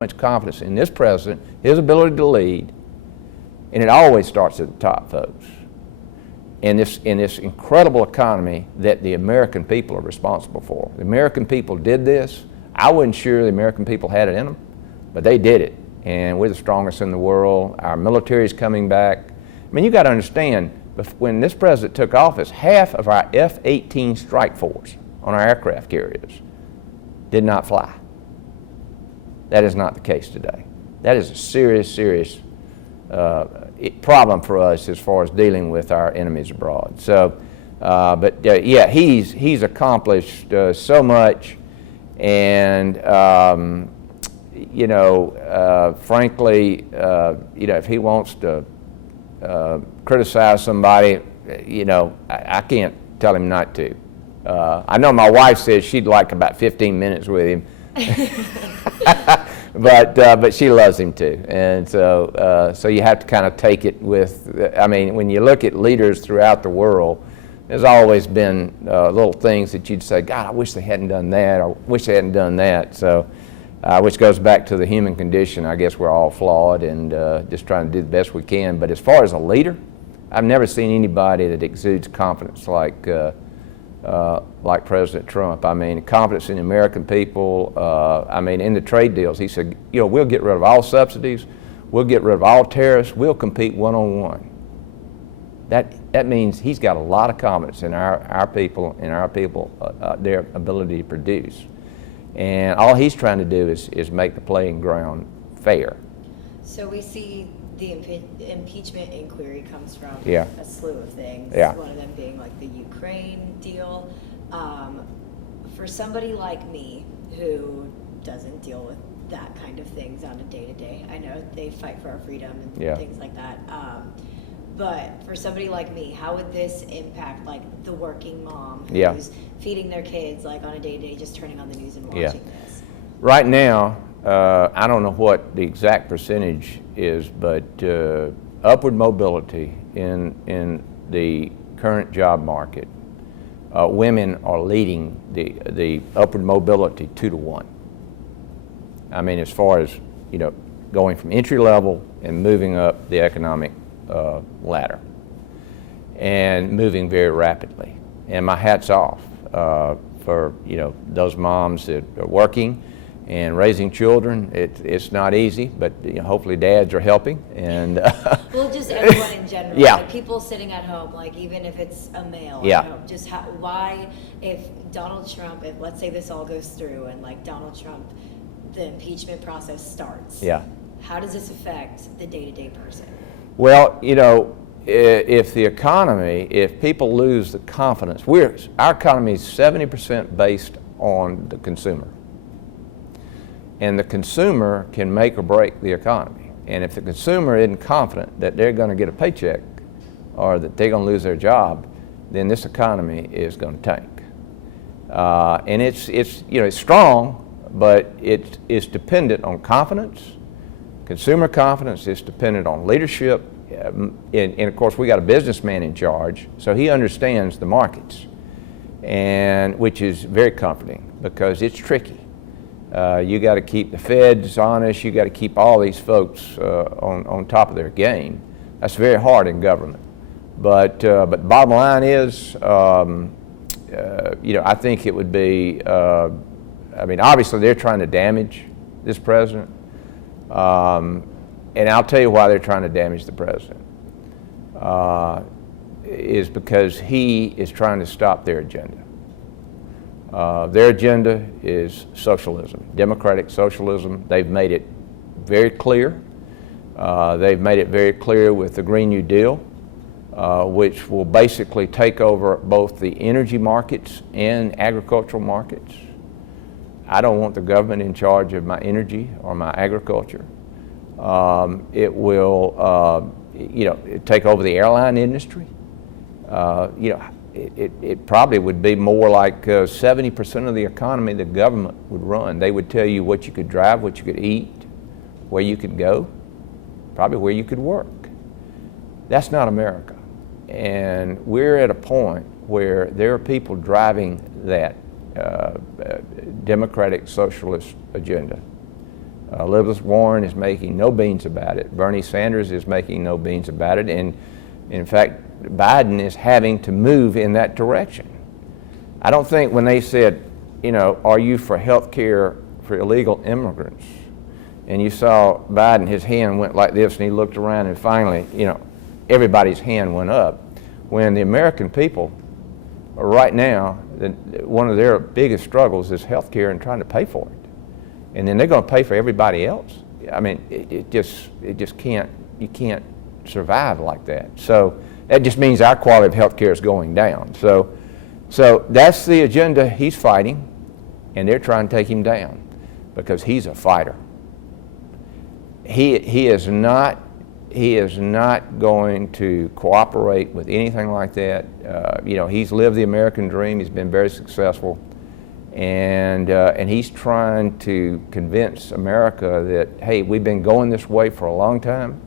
much confidence in this president, his ability to lead, and it always starts at the top, folks. In this incredible economy that the American people are responsible for. The American people did this. I wasn't sure the American people had it in them, but they did it. And we're the strongest in the world. Our military is coming back. I mean, you got to understand, when this president took office, half of our F-18 strike force on our aircraft carriers did not fly. That is not the case today. That is a serious, serious problem for us as far as dealing with our enemies abroad. So, yeah, he's accomplished so much, and frankly, if he wants to criticize somebody, I can't tell him not to. I know my wife says she'd like about 15 minutes with him. But she loves him too, and so you have to kind of take it with. I mean, when you look at leaders throughout the world, there's always been little things that you'd say, God, I wish they hadn't done that, or wish they hadn't done that. So, which goes back to the human condition. I guess we're all flawed and just trying to do the best we can. But as far as a leader, I've never seen anybody that exudes confidence like President Trump. I mean, confidence in the American people. I mean, in the trade deals, he said, we'll get rid of all subsidies, we'll get rid of all tariffs, we'll compete one-on-one. That means he's got a lot of confidence in our people and their ability to produce. And all he's trying to do is make the playing ground fair. So we see the impeachment inquiry comes from Yeah. a slew of things. Yeah. One of them being like the Ukraine deal. For somebody like me who doesn't deal with that kind of things on a day-to-day, I know they fight for our freedom and Yeah. things like that. But for somebody like me, how would this impact like the working mom who's Yeah. feeding their kids like on a day-to-day, just turning on the news and watching Yeah. this? Right now, I don't know what the exact percentage is, but upward mobility in the current job market, women are leading the upward mobility 2-to-1. I mean, as far as going from entry level and moving up the economic ladder, and moving very rapidly. And my hat's off for those moms that are working and raising children. It's not easy, but hopefully dads are helping. And well, just everyone in general. Yeah. Like people sitting at home, like even if it's a male Yeah. at home, just why, if Donald Trump, if let's say this all goes through and like Donald Trump, the impeachment process starts. Yeah. How does this affect the day-to-day person? Well, if the economy, if people lose the confidence, our economy is 70% based on the consumer. And the consumer can make or break the economy. And if the consumer isn't confident that they're going to get a paycheck or that they're going to lose their job, then this economy is going to tank. And it's strong, but it's dependent on confidence. Consumer confidence is dependent on leadership. And of course, we got a businessman in charge, so he understands the markets, and which is very comforting because it's tricky. You got to keep the feds honest. You got to keep all these folks on top of their game. That's very hard in government. But bottom line is, I think it would be. Obviously they're trying to damage this president, and I'll tell you why they're trying to damage the president. Is because he is trying to stop their agenda. Their agenda is socialism, democratic socialism. They've made it very clear. They've made it very clear with the Green New Deal, which will basically take over both the energy markets and agricultural markets. I don't want the government in charge of my energy or my agriculture. It will, take over the airline industry. It probably would be more like 70% of the economy the government would run. They would tell you what you could drive, what you could eat, where you could go, probably where you could work. That's not America. And we're at a point where there are people driving that democratic socialist agenda. Elizabeth Warren is making no beans about it. Bernie Sanders is making no beans about it. And in fact, Biden is having to move in that direction. I don't think when they said, you know, are you for health care for illegal immigrants? And you saw Biden, his hand went like this, and he looked around, and finally, you know, everybody's hand went up. When the American people, right now, one of their biggest struggles is health care and trying to pay for it. And then they're going to pay for everybody else. I mean, it just can't, you can't survive like that. So that just means our quality of health care is going down. So that's the agenda he's fighting, and they're trying to take him down because he's a fighter. He is not going to cooperate with anything like that. You know, he's lived the American dream. He's been very successful, and he's trying to convince America that, hey, we've been going this way for a long time.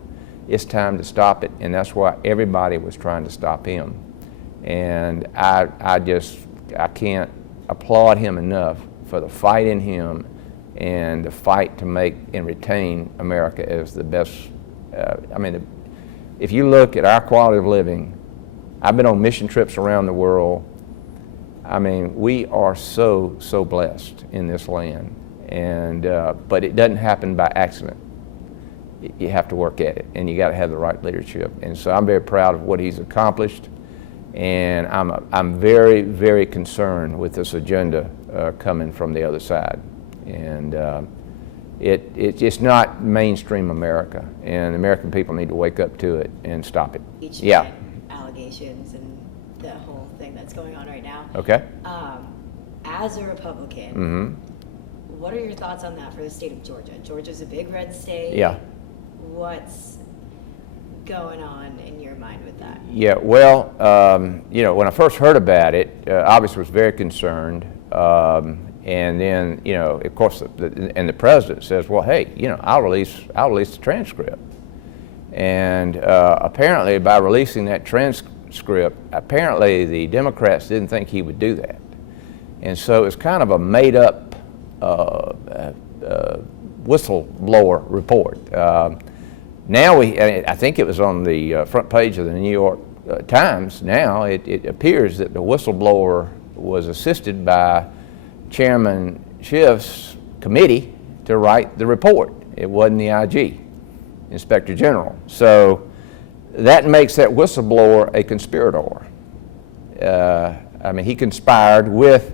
It's time to stop it, and that's why everybody was trying to stop him. And I can't applaud him enough for the fight in him and the fight to make and retain America as the best. I mean, if you look at our quality of living, I've been on mission trips around the world. I mean, we are so blessed in this land, and but it doesn't happen by accident. You have to work at it, and you got to have the right leadership. And so I'm very proud of what he's accomplished, and I'm very, very concerned with this agenda coming from the other side. And it's not mainstream America, and American people need to wake up to it and stop it. Impeachment allegations and the whole thing that's going on right now. Okay. As a Republican, what are your thoughts on that for the state of Georgia? Georgia's a big red state. Yeah. What's going on in your mind with that? Yeah, well, you know, when I first heard about it, obviously was very concerned. And then, you know, of course, the president says, well, hey, you know, I'll release the transcript. And apparently by releasing that transcript, apparently the Democrats didn't think he would do that. And so it's kind of a made up whistleblower report. Now I think it was on the front page of the New York Times. Now it appears that the whistleblower was assisted by Chairman Schiff's committee to write the report. It wasn't the IG, Inspector General. So that makes that whistleblower a conspirator. I mean, he conspired with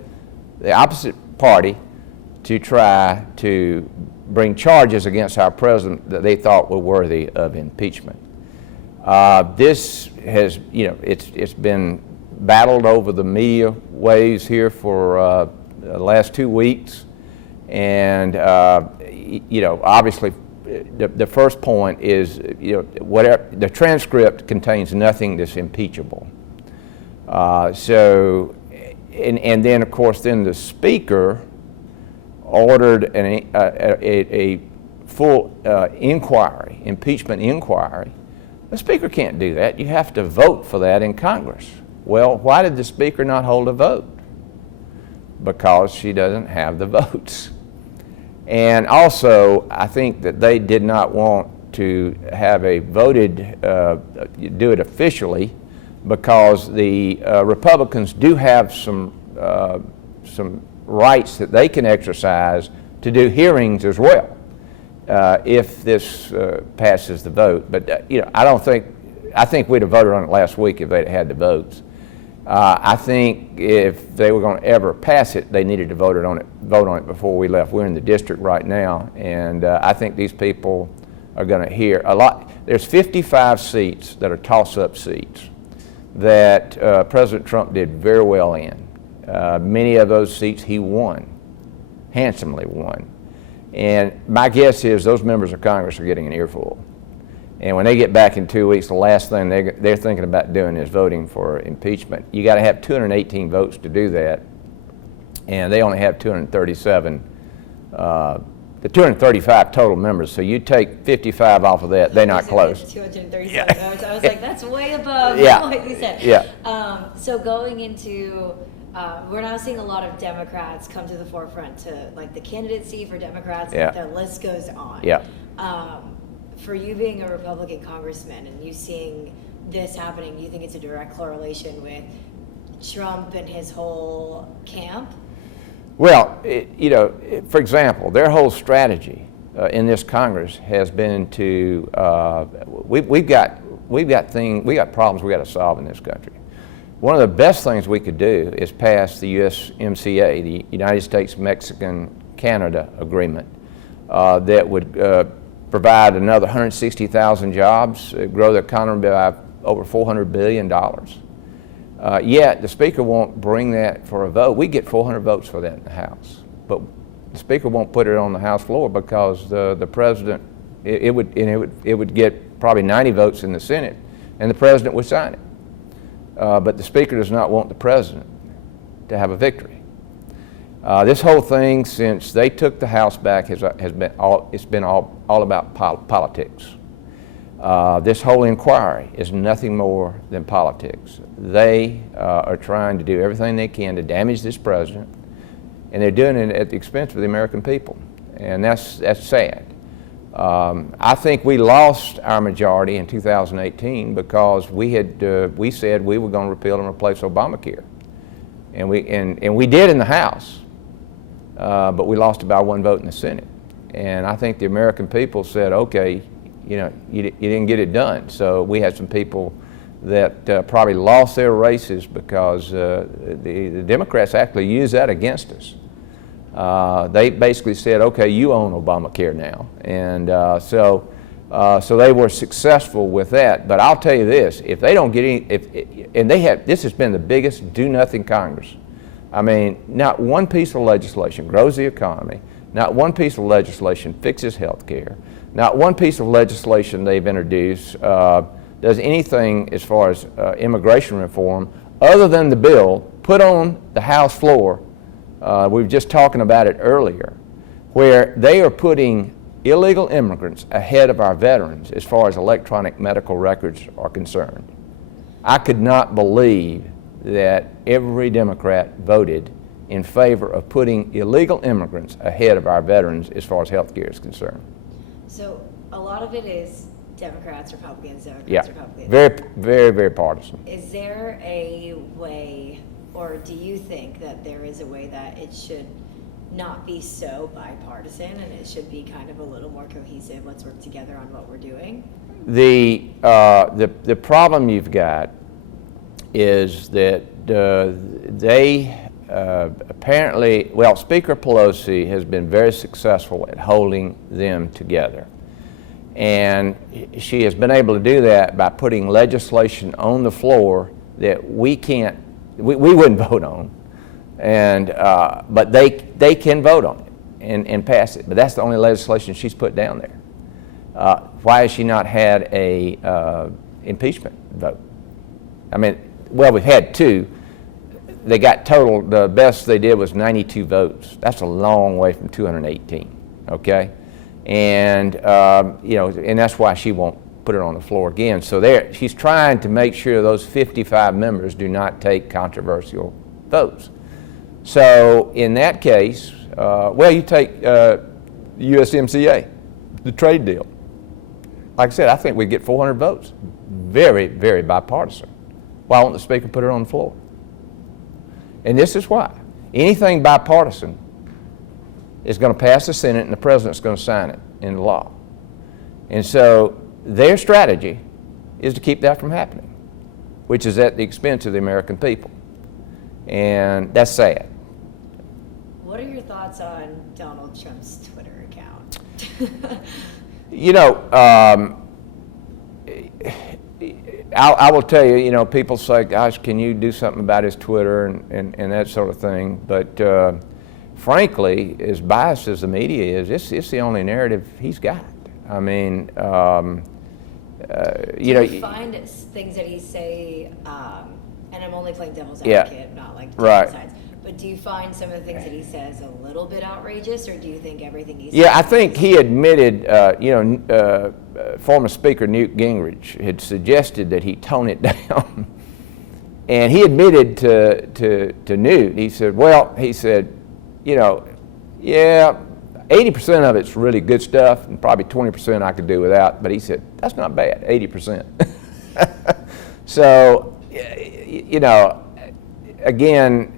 the opposite party to try to bring charges against our president that they thought were worthy of impeachment. This has, you know, it's been battled over the media waves here for the last 2 weeks, and you know, obviously, the first point is, you know, whatever the transcript contains nothing that's impeachable. So, and then of course, then the Speaker ordered a full inquiry, impeachment inquiry. The Speaker can't do that. You have to vote for that in Congress. Well, why did the Speaker not hold a vote? Because she doesn't have the votes. And also, I think that they did not want to have a voted, do it officially, because the Republicans do have some rights that they can exercise to do hearings as well, if this passes the vote. But you know, I think we'd have voted on it last week if they'd had the votes. I think if they were going to ever pass it, they needed to vote on it before we left. We're in the district right now, and I think these people are going to hear a lot. There's 55 seats that are toss-up seats that President Trump did very well in. Many of those seats he won, handsomely won. And my guess is those members of Congress are getting an earful. And when they get back in 2 weeks, the last thing they're thinking about doing is voting for impeachment. You got to have 218 votes to do that, and they only have 237, the 235 total members. So you take 55 off of that, they're not close. 237. Yeah. I was like, that's way above Yeah. what you said. Yeah. So going into We're now seeing a lot of Democrats come to the forefront to, like, the candidacy for Democrats, Yeah. the list goes on. Yeah. For you being a Republican congressman and you seeing this happening, do you think it's a direct correlation with Trump and his whole camp? Well, for example, their whole strategy in this Congress has been to we've got problems we got to solve in this country. One of the best things we could do is pass the USMCA, the United States Mexican Canada Agreement, that would provide another 160,000 jobs, grow the economy by over $400 billion. Yet the Speaker won't bring that for a vote. We get 400 votes for that in the House, but the Speaker won't put it on the House floor because the President, it would get probably 90 votes in the Senate, and the President would sign it. But the Speaker does not want the President to have a victory. This whole thing, since they took the House back, has been all about politics. This whole inquiry is nothing more than politics. They are trying to do everything they can to damage this president, and they're doing it at the expense of the American people, and that's sad. I think we lost our majority in 2018 because we said we were going to repeal and replace Obamacare, and we did in the House, but we lost about one vote in the Senate. And I think the American people said, okay, you didn't get it done. So we had some people that probably lost their races because the Democrats actually used that against us. They basically said, okay, you own Obamacare now. And so they were successful with that. But I'll tell you this, if they don't get any, this has been the biggest do-nothing Congress. I mean, not one piece of legislation grows the economy, not one piece of legislation fixes health care, not one piece of legislation they've introduced does anything as far as immigration reform other than the bill put on the House floor. We were just talking about it earlier, where they are putting illegal immigrants ahead of our veterans as far as electronic medical records are concerned. I could not believe that every Democrat voted in favor of putting illegal immigrants ahead of our veterans as far as health care is concerned. So a lot of it is Democrats, Republicans, Yeah, Republicans. very, very, very partisan. Is there a way, or do you think that there is a way that it should not be so bipartisan and it should be kind of a little more cohesive? Let's work together on what we're doing. The problem you've got is that they apparently, well, Speaker Pelosi has been very successful at holding them together. And she has been able to do that by putting legislation on the floor that we wouldn't vote on, and but they can vote on it and pass it. But that's the only legislation she's put down there. Why has she not had a impeachment vote? I mean, well, we've had two. They got total, the best they did was 92 votes. That's a long way from 218, okay? And, and that's why she won't put it on the floor again. So she's trying to make sure those 55 members do not take controversial votes. So in that case, you take USMCA, the trade deal. Like I said, I think we get 400 votes. Very, very bipartisan. Why won't the Speaker put it on the floor? And this is why. Anything bipartisan is going to pass the Senate and the President's going to sign it into law. And so their strategy is to keep that from happening, which is at the expense of the American people. And that's sad. What are your thoughts on Donald Trump's Twitter account? I will tell you, people say, gosh, can you do something about his Twitter and that sort of thing. But frankly, as biased as the media is, it's the only narrative he's got. I mean, Do you find things that he say, and I'm only playing devil's advocate, not like the right. sides, but do you find some of the things that he says a little bit outrageous, or do you think everything he says? Yeah, I think he admitted, former Speaker Newt Gingrich had suggested that he tone it down. And he admitted to Newt, he said, well, he said, you know, yeah, 80% of it's really good stuff, and probably 20% I could do without. But he said, that's not bad, 80%. So, you know, again,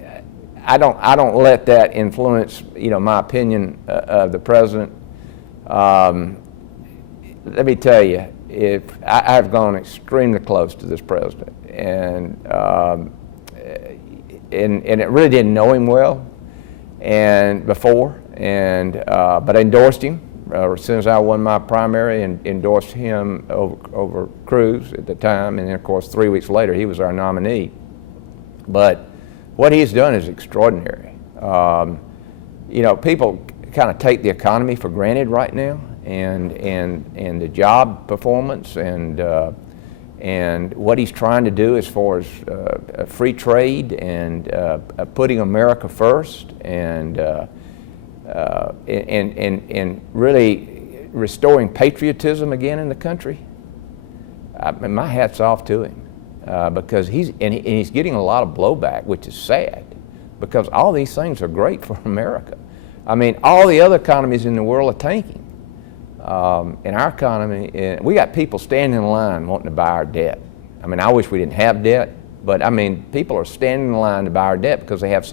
I don't let that influence, you know, my opinion of the president. Let me tell you, if I've gone extremely close to this president, and it really didn't know him well, and before, and but I endorsed him as soon as I won my primary, and endorsed him over Cruz at the time, and then of course 3 weeks later he was our nominee. But what he's done is extraordinary. You know, people kind of take the economy for granted right now, and the job performance, and what he's trying to do as far as free trade, and putting America first, and really restoring patriotism again in the country. I mean, my hat's off to him, because he's getting a lot of blowback, which is sad, because all these things are great for America. I mean, all the other economies in the world are tanking. In our economy, we got people standing in line wanting to buy our debt. I mean, I wish we didn't have debt, but I mean, people are standing in line to buy our debt because they have so